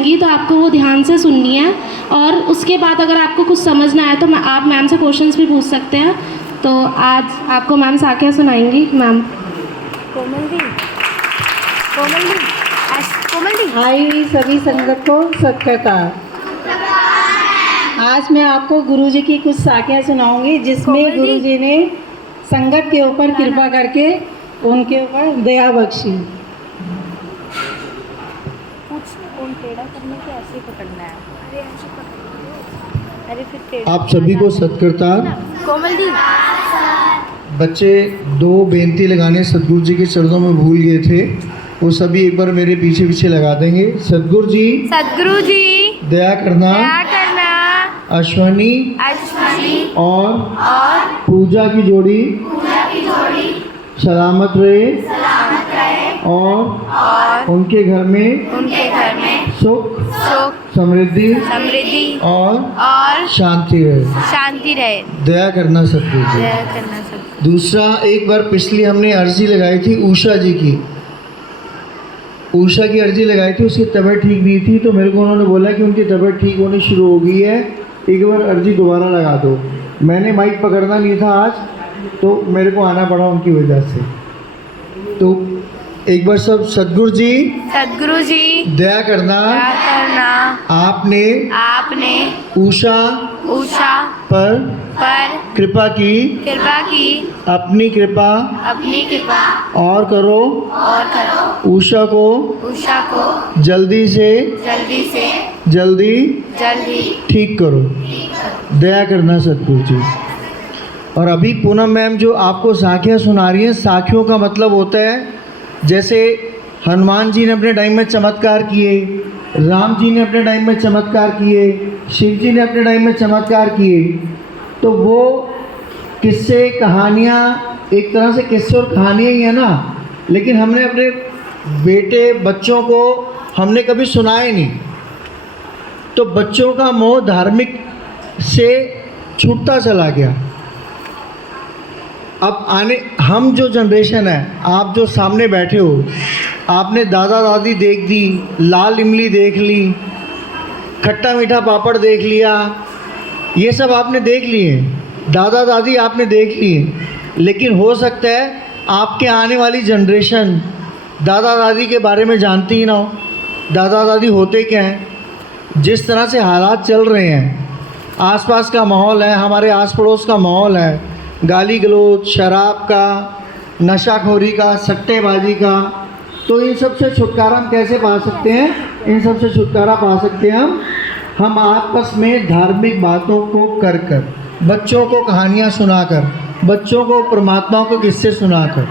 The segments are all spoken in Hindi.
सुनाएंगी तो आपको वो ध्यान से सुननी है, और उसके बाद अगर आपको कुछ समझ ना आए तो आप मैम से क्वेश्चंस भी पूछ सकते हैं। तो आज आपको मैम साखिया सुनाएंगी। मैम कोमल दी आई हुई सभी संगत को सत्कार। आज मैं आपको गुरुजी की कुछ साखियाँ सुनाऊंगी जिसमें गुरुजी ने संगत के ऊपर कृपा करके उनके ऊपर दया बख्शी। कौन टेढ़ा करने के ऐसे पकड़ना है। अरे फिर टेढ़ा। आप सभी को सत्कृतार। कोमल दी बच्चे दो बेनती लगाने सदगुरु जी के चरणों में भूल गए थे, वो सभी एक बार मेरे पीछे पीछे लगा देंगे। सदगुरु जी दया करना, अश्वनी और पूजा की जोड़ी सलामत रहे और उनके घर में सुख समृद्धि और शांति रहे। दया करना सदगुरु जी। दूसरा, एक बार पिछली हमने अर्जी लगाई थी उषा जी की, उषा की अर्जी लगाई थी, उसकी तबीयत ठीक नहीं थी, तो मेरे को उन्होंने बोला कि उनकी तबीयत ठीक होनी शुरू हो गई है, एक बार अर्जी दोबारा लगा दो। मैंने माइक पकड़ना नहीं था आज, तो मेरे को आना पड़ा उनकी वजह से। तो एक बार सब सदगुरु जी दया करना, आपने उषा पर कृपा की, अपनी कृपा और करो, उषा को जल्दी से जल्दी ठीक करो। दया करना सदगुरु जी। और अभी पूनम मैम जो आपको साखियाँ सुना रही हैं, साखियों का मतलब होता है जैसे हनुमान जी ने अपने टाइम में चमत्कार किए, राम जी ने अपने टाइम में चमत्कार किए, शिव जी ने अपने टाइम में चमत्कार किए, तो वो किस्से कहानियाँ एक तरह से किस्से और कहानियाँ ही है ना, लेकिन हमने अपने बेटे बच्चों को हमने कभी सुनाए नहीं, तो बच्चों का मोह धार्मिक से छूटता चला गया। अब हम जो जनरेशन है, आप जो सामने बैठे हो, आपने दादा दादी देख दी, लाल इमली देख ली, खट्टा मीठा पापड़ देख लिया, ये सब आपने देख लिए, दादा दादी आपने देख लिए, लेकिन हो सकता है आपके आने वाली जनरेशन दादा दादी के बारे में जानती ही ना हो। दादा दादी होते क्या हैं? जिस तरह से हालात चल रहे हैं, आसपास का माहौल है, हमारे आस पड़ोस का माहौल है, गाली गलौज, शराब का, नशाखोरी का, सट्टेबाजी का, तो इन सब से छुटकारा हम कैसे पा सकते हैं? इन सब से छुटकारा पा सकते हैं हम आपस में धार्मिक बातों को कर कर, बच्चों को कहानियाँ सुनाकर, बच्चों को परमात्मा को किस्से सुनाकर।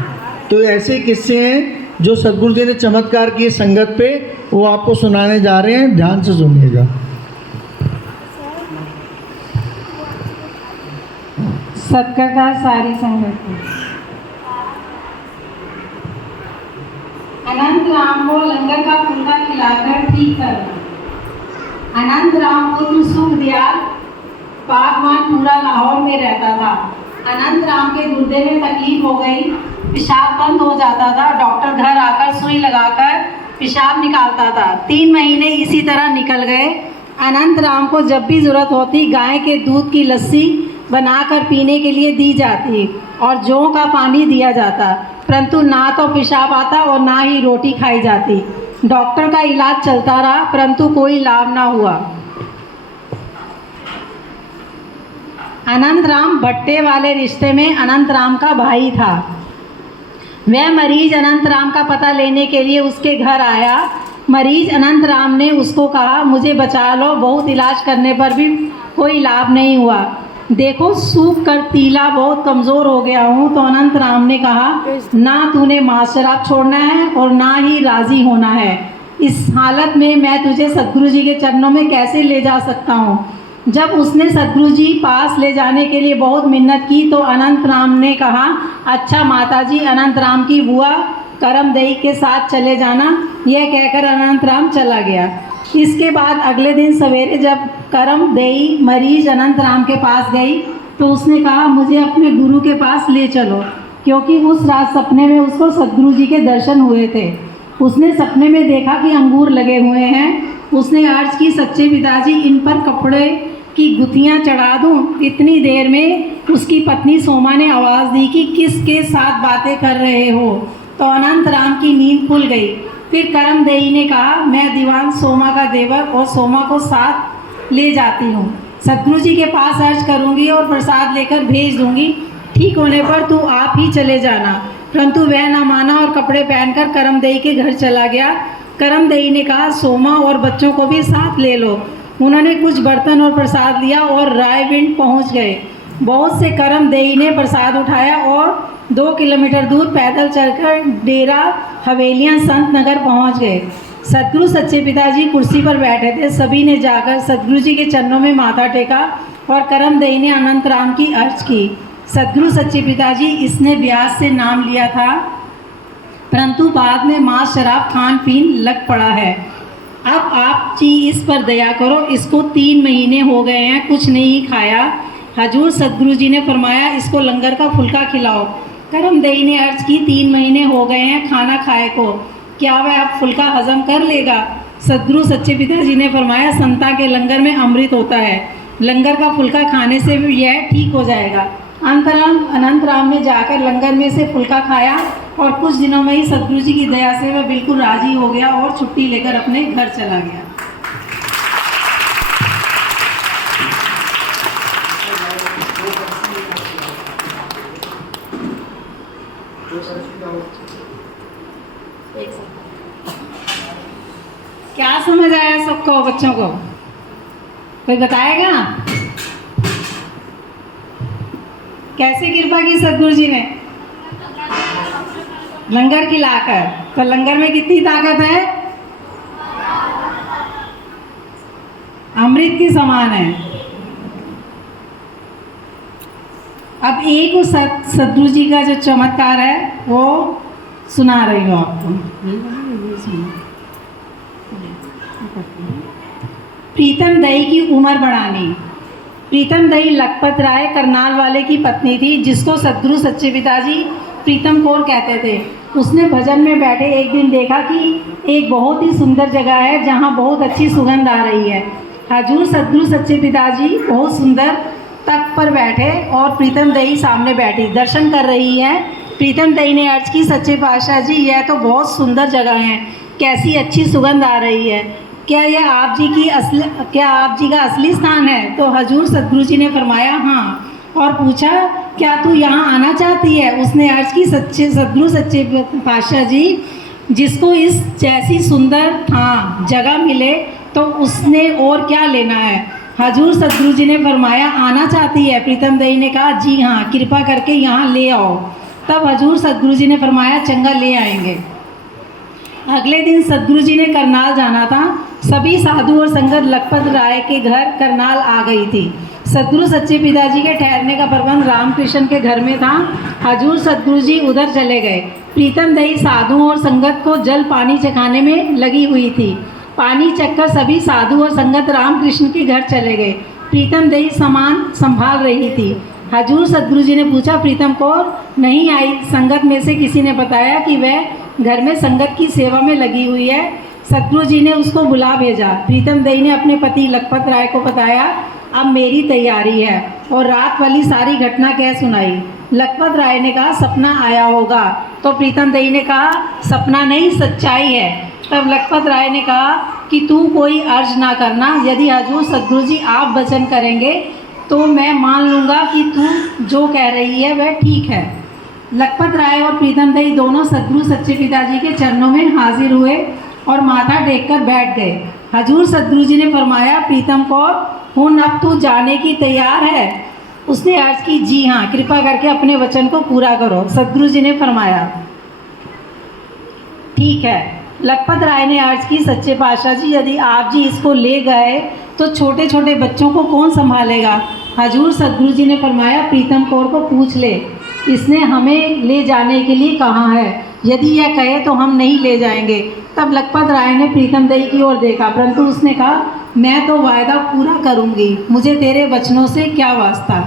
तो ऐसे किस्से हैं जो सदगुरु जी ने चमत्कार किए संगत पे, वो आपको सुनाने जा रहे हैं, ध्यान से सुनिएगा। सत्कार सारी संगत को। अनंत राम को लंगर का फुलका खिलाकर ठीक करना। अनंत राम को तू सुख दिया, बागवान पूरा लाहौर में रहता था। अनंत राम के गुर्दे में तकलीफ हो गई, पेशाब बंद हो जाता था, डॉक्टर घर आकर सुई लगाकर पेशाब निकालता था। 3 महीने इसी तरह निकल गए। अनंत राम को जब भी ज़रूरत होती गाय के दूध की लस्सी बनाकर पीने के लिए दी जाती और जौ का पानी दिया जाता, परंतु ना तो पेशाब आता और ना ही रोटी खाई जाती। डॉक्टर का इलाज चलता रहा, परंतु कोई लाभ ना हुआ। अनंत राम भट्टे वाले रिश्ते में अनंत राम का भाई था। वह मरीज अनंत राम का पता लेने के लिए उसके घर आया। मरीज अनंत राम ने उसको कहा, मुझे बचा लो, बहुत इलाज करने पर भी कोई लाभ नहीं हुआ, देखो सूख कर तीला बहुत कमज़ोर हो गया हूँ। तो अनंत राम ने कहा, ना तूने मांस शराब छोड़ना है और ना ही राज़ी होना है। इस हालत में मैं तुझे सदगुरु जी के चरणों में कैसे ले जा सकता हूँ। जब उसने सदगुरु जी पास ले जाने के लिए बहुत मिन्नत की तो अनंत राम ने कहा, अच्छा माताजी, अनंत राम की बुआ करमदेई के साथ चले जाना। यह कहकर अनंत राम चला गया। इसके बाद अगले दिन सवेरे जब करमदेई मरीज अनंत राम के पास गई तो उसने कहा, मुझे अपने गुरु के पास ले चलो, क्योंकि उस रात सपने में उसको सदगुरु जी के दर्शन हुए थे। उसने सपने में देखा कि अंगूर लगे हुए हैं। उसने अर्ज की, सच्चे पिताजी इन पर कपड़े की गुत्थियाँ चढ़ा दूँ। इतनी देर में उसकी पत्नी सोमा ने आवाज़ दी कि किसके साथ बातें कर रहे हो। तो अनंत राम की नींद खुल गई। फिर करमदेई ने कहा, मैं दीवान सोमा का देवर और सोमा को साथ ले जाती हूँ। सतगुरु जी के पास अर्ज करूँगी और प्रसाद लेकर भेज दूँगी। ठीक होने पर तू आप ही चले जाना। परंतु वह न माना और कपड़े पहनकर करमदेई के घर चला गया। करमदेई ने कहा, सोमा और बच्चों को भी साथ ले लो। उन्होंने कुछ बर्तन और प्रसाद लिया और रायविंड पहुंच गए। बहुत से करमदेई ने प्रसाद उठाया और 2 किलोमीटर दूर पैदल चलकर डेरा हवेलियां संत नगर पहुंच गए। सतगुरु सच्चे पिताजी कुर्सी पर बैठे थे। सभी ने जाकर सतगुरु जी के चरणों में माथा टेका और करमदेई ने अनंत राम की अर्ज की। सतगुरु सच्चे पिताजी, इसने ब्याज से नाम लिया था, परंतु बाद में मांस शराब खान पीन लग पड़ा है। अब आप जी इस पर दया करो। इसको 3 महीने हो गए हैं, कुछ नहीं खाया। हजूर सतगुरु जी ने फरमाया, इसको लंगर का फुल्का खिलाओ। करमदेई ने अर्ज की, 3 महीने हो गए हैं खाना खाए को, क्या वह अब फुल्का हजम कर लेगा? सतगुरु सच्चे पिताजी ने फरमाया, संता के लंगर में अमृत होता है, लंगर का फुल्का खाने से भी यह ठीक हो जाएगा। अनंत राम ने जाकर लंगर में से फुल्का खाया और कुछ दिनों में ही सतगुरु जी की दया से वह बिल्कुल राजी हो गया और छुट्टी लेकर अपने घर चला गया। क्या समझ आया सबको, बच्चों को? कोई बताएगा कैसे कृपा की सतगुरु जी ने? लंगर खिलाकर। तो लंगर में कितनी ताकत है? अमृत के समान है। अब एक उस सतगुरु जी का जो चमत्कार है वो सुना रही हूँ आपको। प्रीतम दई की उम्र बढ़ानी। प्रीतम दई लखपत राय करनाल वाले की पत्नी थी, जिसको सतगुरु सच्चे पिताजी प्रीतम कौर कहते थे। उसने भजन में बैठे एक दिन देखा कि एक बहुत ही सुंदर जगह है जहाँ बहुत अच्छी सुगंध आ रही है। हजूर सतगुरु सच्चे पिताजी बहुत सुंदर तख्त पर बैठे और प्रीतम दई सामने बैठी दर्शन कर रही है। प्रीतम दई ने अर्ज की, सच्चे पातशाह जी, यह तो बहुत सुंदर जगह है, कैसी अच्छी सुगंध आ रही है। क्या यह आप जी का असली स्थान है? तो हजूर सतगुरु जी ने फरमाया, हाँ। और पूछा, क्या तू यहाँ आना चाहती है? उसने अर्ज की, सतगुरु सच्चे पातशाह जी, जिसको इस जैसी सुंदर जगह मिले तो उसने और क्या लेना है? हजूर सतगुरु जी ने फरमाया, आना चाहती है? प्रीतम दई ने कहा, जी हाँ, कृपा करके यहाँ ले आओ। तब हजूर सतगुरु जी ने फरमाया, चंगा, ले आएंगे। अगले दिन सतगुरु जी ने करनाल जाना था। सभी साधु और संगत लखपत राय के घर करनाल आ गई थी। सतगुरु सच्चे पिताजी के ठहरने का प्रबंध रामकृष्ण के घर में था। हजूर सतगुरु जी उधर चले गए। प्रीतम दई साधुओं और संगत को जल पानी चखाने में लगी हुई थी। पानी चखकर सभी साधु और संगत रामकृष्ण के घर चले गए। प्रीतम दई सामान संभाल रही थी। हजूर सतगुरु जी ने पूछा, प्रीतम कौर नहीं आई? संगत में से किसी ने बताया कि वह घर में संगत की सेवा में लगी हुई है। सतगुरु जी ने उसको बुला भेजा। प्रीतम दई ने अपने पति लखपत राय को बताया, अब मेरी तैयारी है, और रात वाली सारी घटना कह सुनाई। लखपत राय ने कहा, सपना आया होगा। तो प्रीतम दई ने कहा, सपना नहीं, सच्चाई है। तब लखपत राय ने कहा कि तू कोई अर्ज ना करना, यदि हजूर सतगुरु जी आप वचन करेंगे तो मैं मान लूँगा कि तू जो कह रही है वह ठीक है। लखपत राय और प्रीतम दई दोनों सतगुरु सच्चे पिताजी के चरणों में हाजिर हुए और माथा टेककर बैठ गए। हजूर सतगुरु जी ने फरमाया, प्रीतम कौर, हुन अब तू जाने की तैयार है? उसने अर्ज की, जी हाँ, कृपा करके अपने वचन को पूरा करो। सतगुरु जी ने फरमाया, ठीक है। लखपत राय ने अर्ज की, सच्चे पातशाह जी, यदि आप जी इसको ले गए तो छोटे छोटे बच्चों को कौन संभालेगा? हजूर सतगुरु जी ने फरमाया, प्रीतम कौर को पूछ ले, इसने हमें ले जाने के लिए कहा है, यदि यह कहे तो हम नहीं ले जाएंगे। तब लखपत राय ने प्रीतम दई की ओर देखा, परंतु उसने कहा, मैं तो वायदा पूरा करूंगी, मुझे तेरे वचनों से क्या वास्ता।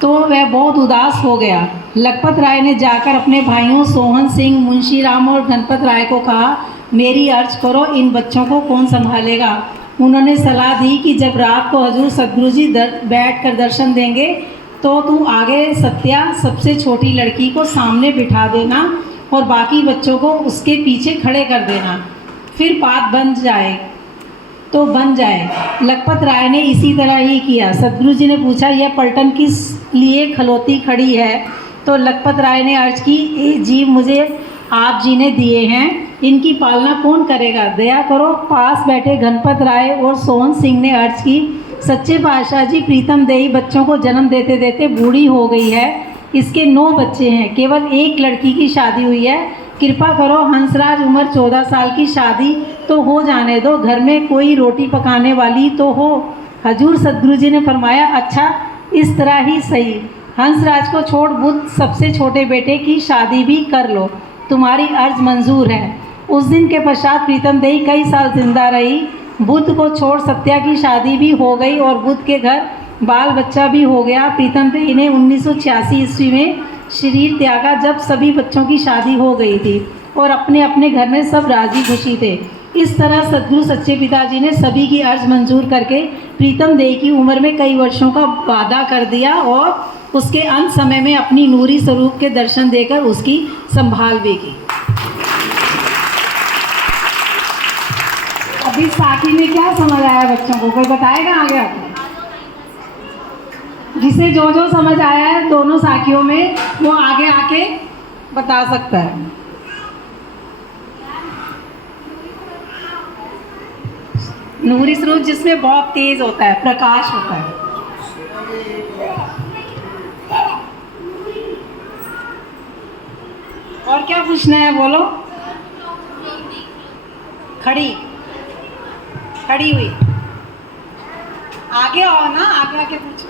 तो वह बहुत उदास हो गया। लखपत राय ने जाकर अपने भाइयों सोहन सिंह, मुंशी राम और गणपत राय को कहा, मेरी अर्ज करो, इन बच्चों को कौन संभालेगा। उन्होंने सलाह दी कि जब रात को हजूर सदगुरु जी बैठ कर दर्शन देंगे तो तू आगे सत्या सबसे छोटी लड़की को सामने बिठा देना और बाकी बच्चों को उसके पीछे खड़े कर देना, फिर बात बन जाए तो बन जाए। लखपत राय ने इसी तरह ही किया। सदगुरु जी ने पूछा, यह पलटन किस लिए खलोती खड़ी है? तो लखपत राय ने अर्ज की, ये जीव मुझे आप जी ने दिए हैं, इनकी पालना कौन करेगा, दया करो। पास बैठे गणपत राय और सोहन सिंह ने अर्ज की, सच्चे पातशाह जी, प्रीतम देई बच्चों को जन्म देते देते बूढ़ी हो गई है, इसके 9 बच्चे हैं, केवल एक लड़की की शादी हुई है, कृपा करो हंसराज उम्र 14 साल की, शादी तो हो जाने दो, घर में कोई रोटी पकाने वाली तो हो। हजूर सदगुरु जी ने फरमाया, अच्छा इस तरह ही सही, हंसराज को छोड़ बुद्ध सबसे छोटे बेटे की शादी भी कर लो, तुम्हारी अर्ज मंजूर है। उस दिन के पश्चात प्रीतम देई कई साल जिंदा रही। बुद्ध को छोड़ सत्या की शादी भी हो गई और बुद्ध के घर बाल बच्चा भी हो गया। प्रीतम देई ने 1986 ईस्वी में शरीर त्यागा, जब सभी बच्चों की शादी हो गई थी और अपने अपने घर में सब राजी खुशी थे। इस तरह सदगुरु सच्चे पिताजी ने सभी की अर्ज मंजूर करके प्रीतम देई की उम्र में कई वर्षों का वादा कर दिया और उसके अंत समय में अपनी नूरी स्वरूप के दर्शन देकर उसकी संभाल भी की। अभी साखी में क्या समझ आया बच्चों को, कोई बताएगा आगे आपको? जिसे जो जो समझ आया है दोनों साखियों में वो आगे आके बता सकता है। नूरी स्वरूप जिसमें बहुत तेज होता है, प्रकाश होता है। और क्या पूछना है बोलो? खड़ी खड़ी हुई, आगे आओ ना, आगे आके पूछो।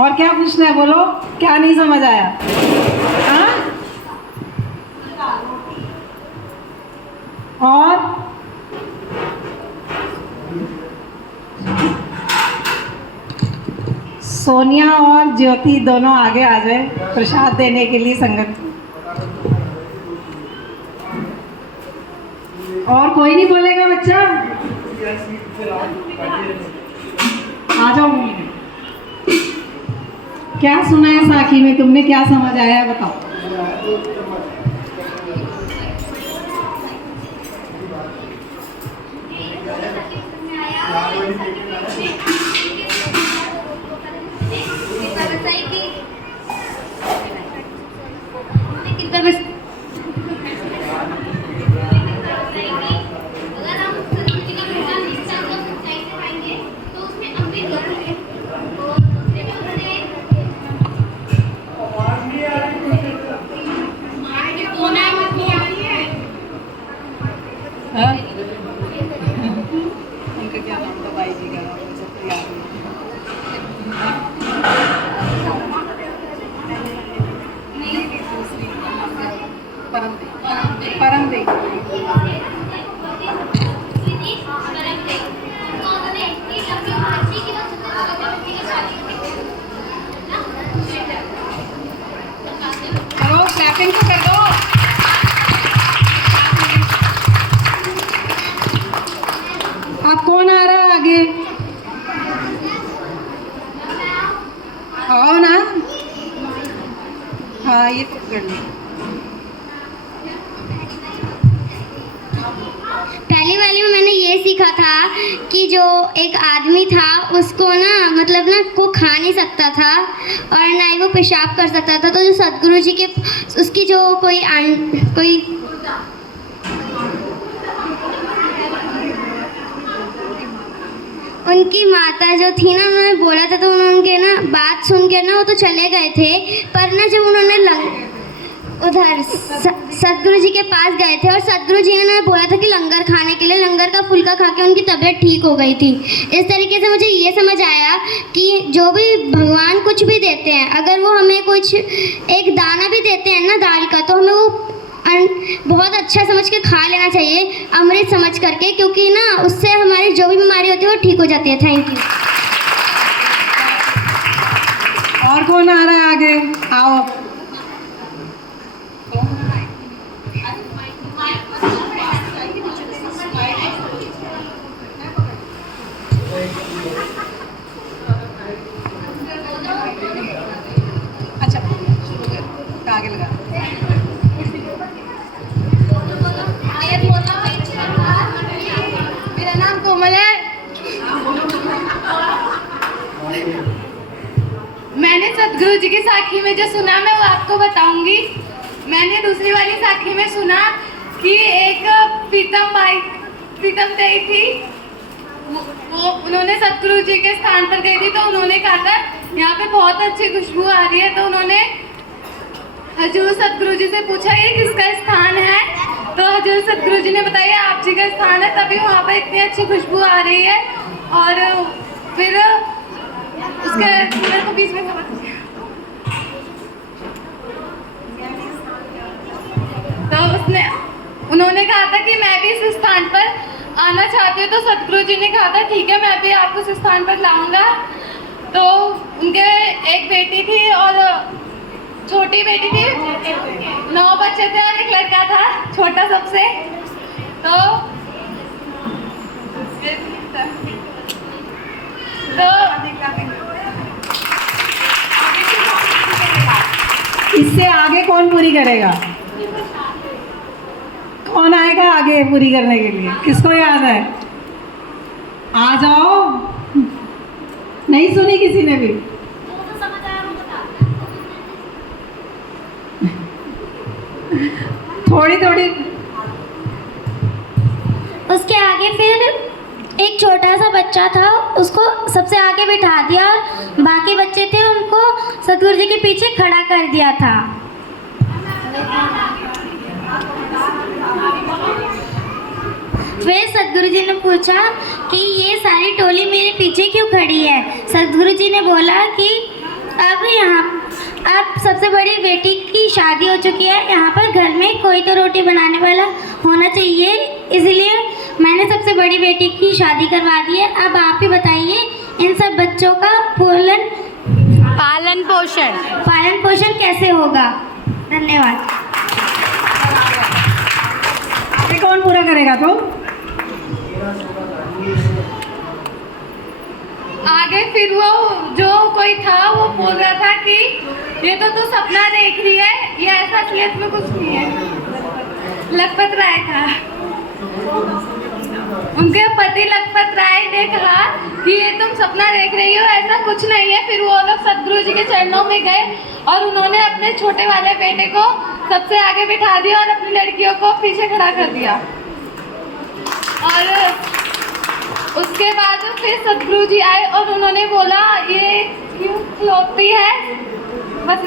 और क्या पूछना है बोलो, क्या नहीं समझ आया? हाँ? और सोनिया और ज्योति दोनों आगे आ जाए प्रसाद देने के लिए संगत। और कोई नहीं बोलेगा बच्चा? आ जाओ। क्या सुना है साखी में, तुमने क्या समझ आया बताओ? हाँ? उनका क्या नाम था भाई जी का, मुझे तो याद नहीं। परम देई। करो क्लैपिंग तो कर दो। अब कौन आ रहा है आगे? आओ ना। हाँ ये पकड़ लो। पहली वाली में मैंने ये सीखा था कि जो एक आदमी था उसको ना मतलब ना को खा नहीं सकता था और ना ही वो पेशाब कर सकता था, तो जो सदगुरु जी के उसकी जो कोई उनकी माता जो थी ना, उन्होंने बोला था तो उनके ना बात सुन के ना वो तो चले गए थे, पर ना जब उन्होंने उधर सदगुरु जी के पास गए थे और सदगुरु जी ने बोला था कि लंगर खाने के लिए, लंगर का फुल्का खा के उनकी तबीयत ठीक हो गई थी। इस तरीके से मुझे ये समझ आया कि जो भी भगवान कुछ भी देते हैं, अगर वो हमें कुछ एक दाना भी देते हैं ना दाल का, तो हमें वो बहुत अच्छा समझ के खा लेना चाहिए, अमृत समझ करके, क्योंकि ना उससे हमारी जो भी बीमारी होती है वो ठीक हो जाती है। Thank you. और कौन आ रहा है आगे? आओ। सदगुरु जी की साखी में जो सुना मैं वो आपको बताऊंगी। मैंने दूसरी वाली साखी में सुना कि एक प्रीतम देवी थी, वो उन्होंने सदगुरु जी के स्थान पर गई थी, तो उन्होंने कहा था यहाँ पे बहुत अच्छी खुशबू आ रही है। तो उन्होंने हजूर सदगुरु जी से पूछा ये किसका स्थान है, तो हजूर सदगुरु जी ने बताया आप जी का स्थान है, तभी वहाँ पर इतनी अच्छी खुशबू आ रही है। और फिर उसके मेरे को बीच में तो उन्होंने कहा था कि मैं भी इस स्थान पर आना चाहती हूँ, तो सदगुरु जी ने कहा था ठीक है मैं भी आपको इस स्थान पर लाऊंगा। तो उनके एक बेटी थी और छोटी बेटी थी, 9 बच्चे थे और एक लड़का था छोटा सबसे। इससे आगे कौन पूरी करेगा? कौन आएगा आगे पूरी करने के लिए? किसको याद है? आ जाओ। नहीं सुनी किसी ने भी? थोड़ी थोड़ी। उसके आगे फिर एक छोटा सा बच्चा था, उसको सबसे आगे बिठा दिया और बाकी बच्चे थे उनको सदगुरु जी के पीछे खड़ा कर दिया था। फिर सदगुरु जी ने पूछा कि ये सारी टोली मेरे पीछे क्यों खड़ी है? सदगुरु जी ने बोला कि अब सबसे बड़ी बेटी की शादी हो चुकी है, यहाँ पर घर में कोई तो रोटी बनाने वाला होना चाहिए, इसलिए मैंने सबसे बड़ी बेटी की शादी करवा दी है। अब आप ही बताइए इन सब बच्चों का पालन पोषण कैसे होगा? धन्यवाद। आगे कौन पूरा करेगा? तो आगे फिर वो जो कोई था वो बोल रहा था कि ये तो तू सपना देख रही है, ये ऐसा असलियत में कुछ नहीं है। लखपत राय था, उनके पति लखपत राय ने कहा कि ये तुम सपना देख रही हो, ऐसा कुछ नहीं है। फिर वो लोग सदगुरु जी के चरणों में गए और उन्होंने अपने छोटे वाले बेटे को सबसे आगे बिठा दिया और अपनी लड़कियों को पीछे खड़ा कर दिया। और उसके बाद फिर सदगुरु जी आए और उन्होंने बोला ये क्यों खिलौती है? बस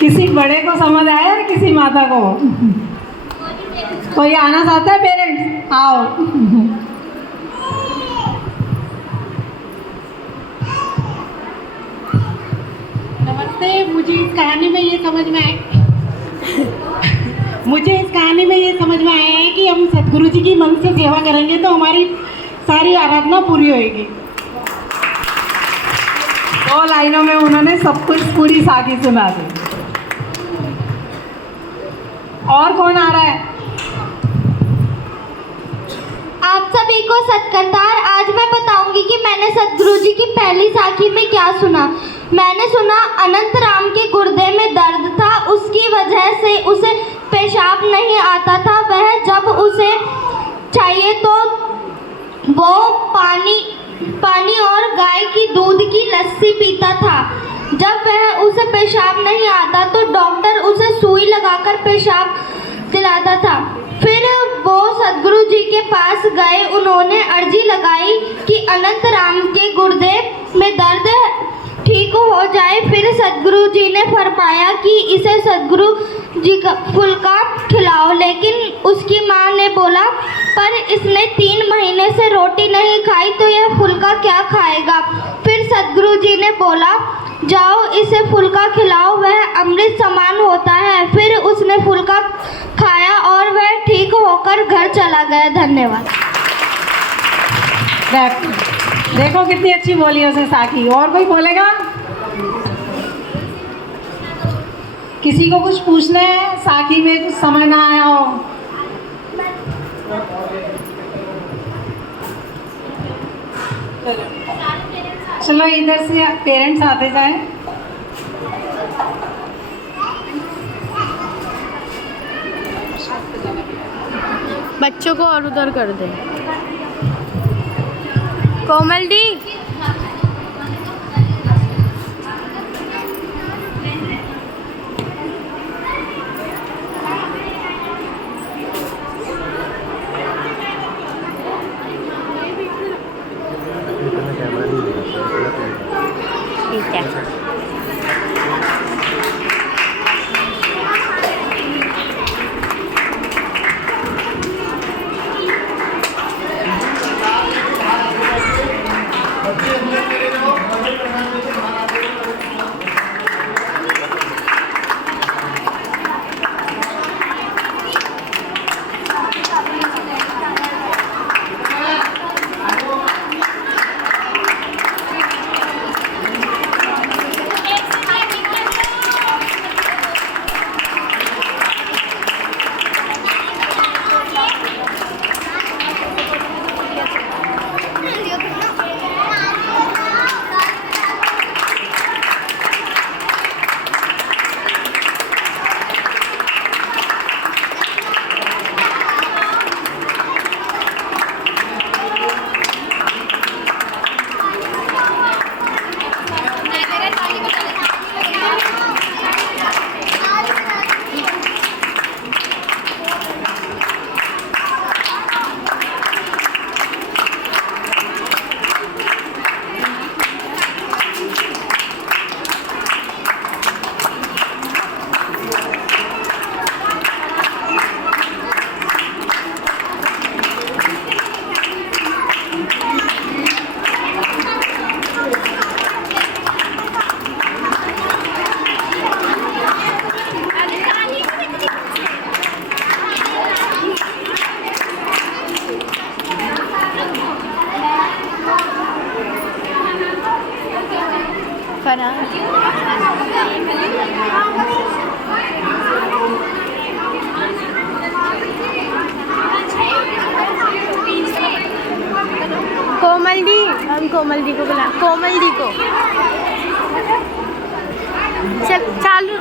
किसी बड़े को समझ आया है? किसी माता को? कोई आना चाहता है? पेरेंट्स आओ। नमस्ते। मुझे इस कहानी में ये समझ में आया है कि हम सदगुरु जी की मन से सेवा करेंगे तो हमारी सारी आराधना पूरी होएगी। 2 लाइनों में उन्होंने सब कुछ पूरी साखी सुना दी। और कौन आ रहा है? आप सभी को सत्करतार। आज मैं बताऊंगी कि मैंने सदगुरु जी की पहली साखी में क्या सुना। मैंने सुना अनंत राम के गुर्दे में दर्द था, उसकी वजह से उसे पेशाब नहीं आता था। वह जब उसे चाहिए तो वो पानी और गाय की दूध की लस्सी पीता था। जब वह उसे पेशाब नहीं आता तो डॉक्टर उसे सुई लगाकर पेशाब दिलाता था। फिर वो सदगुरु जी के पास गए, उन्होंने अर्जी लगाई कि अनंत राम के गुर्दे में दर्द ठीक हो जाए। फिर सदगुरु जी ने फरमाया कि इसे सदगुरु जी का फुल्का खिलाओ, लेकिन उसकी माँ ने बोला पर इसने 3 महीने से रोटी नहीं खाई तो यह फुल्का क्या खाएगा। फिर सदगुरु जी ने बोला जाओ इसे फुल्का खिलाओ, वह अमृत समान होता है। फिर उसने फुल्का खाया और वह ठीक होकर घर चला गया। धन्यवाद। देखो कितनी अच्छी बोली उसने साखी। और कोई बोलेगा? किसी को कुछ पूछना है? साखी में कुछ समझ ना आया हो? चलो इधर से पेरेंट्स आते जाएं। बच्चों को और उधर कर दे। कोमल दी ना। कोमल दी, हम कोमल दी को बुला, कोमल दी को। चल चालू।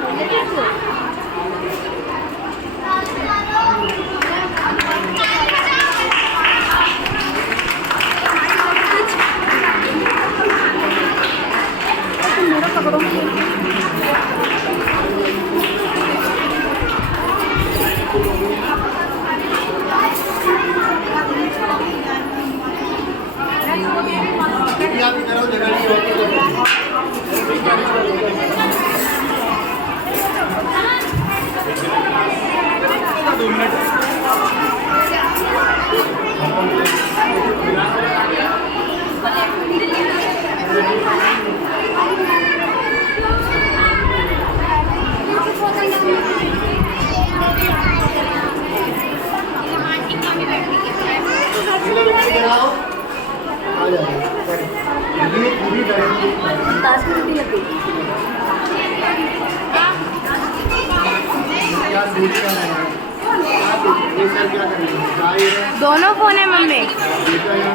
दोनों फोन है मम्मी,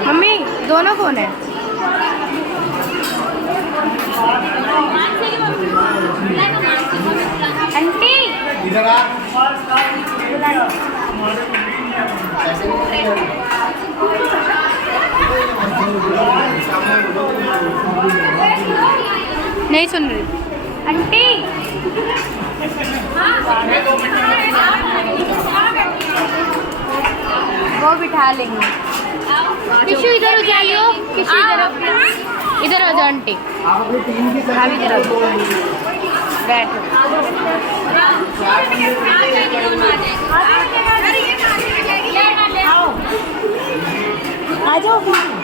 मम्मी दोनों फोन है। आंटी इधर आ। नहीं सुन रही आंटी। वो बिठा लेंगे। किशु इधर हो जाइयो, किशु इधर हो जाओ आंटी। आप अपनी टीम की भाभी इधर हो जाओ, बैठो। आ जाओ।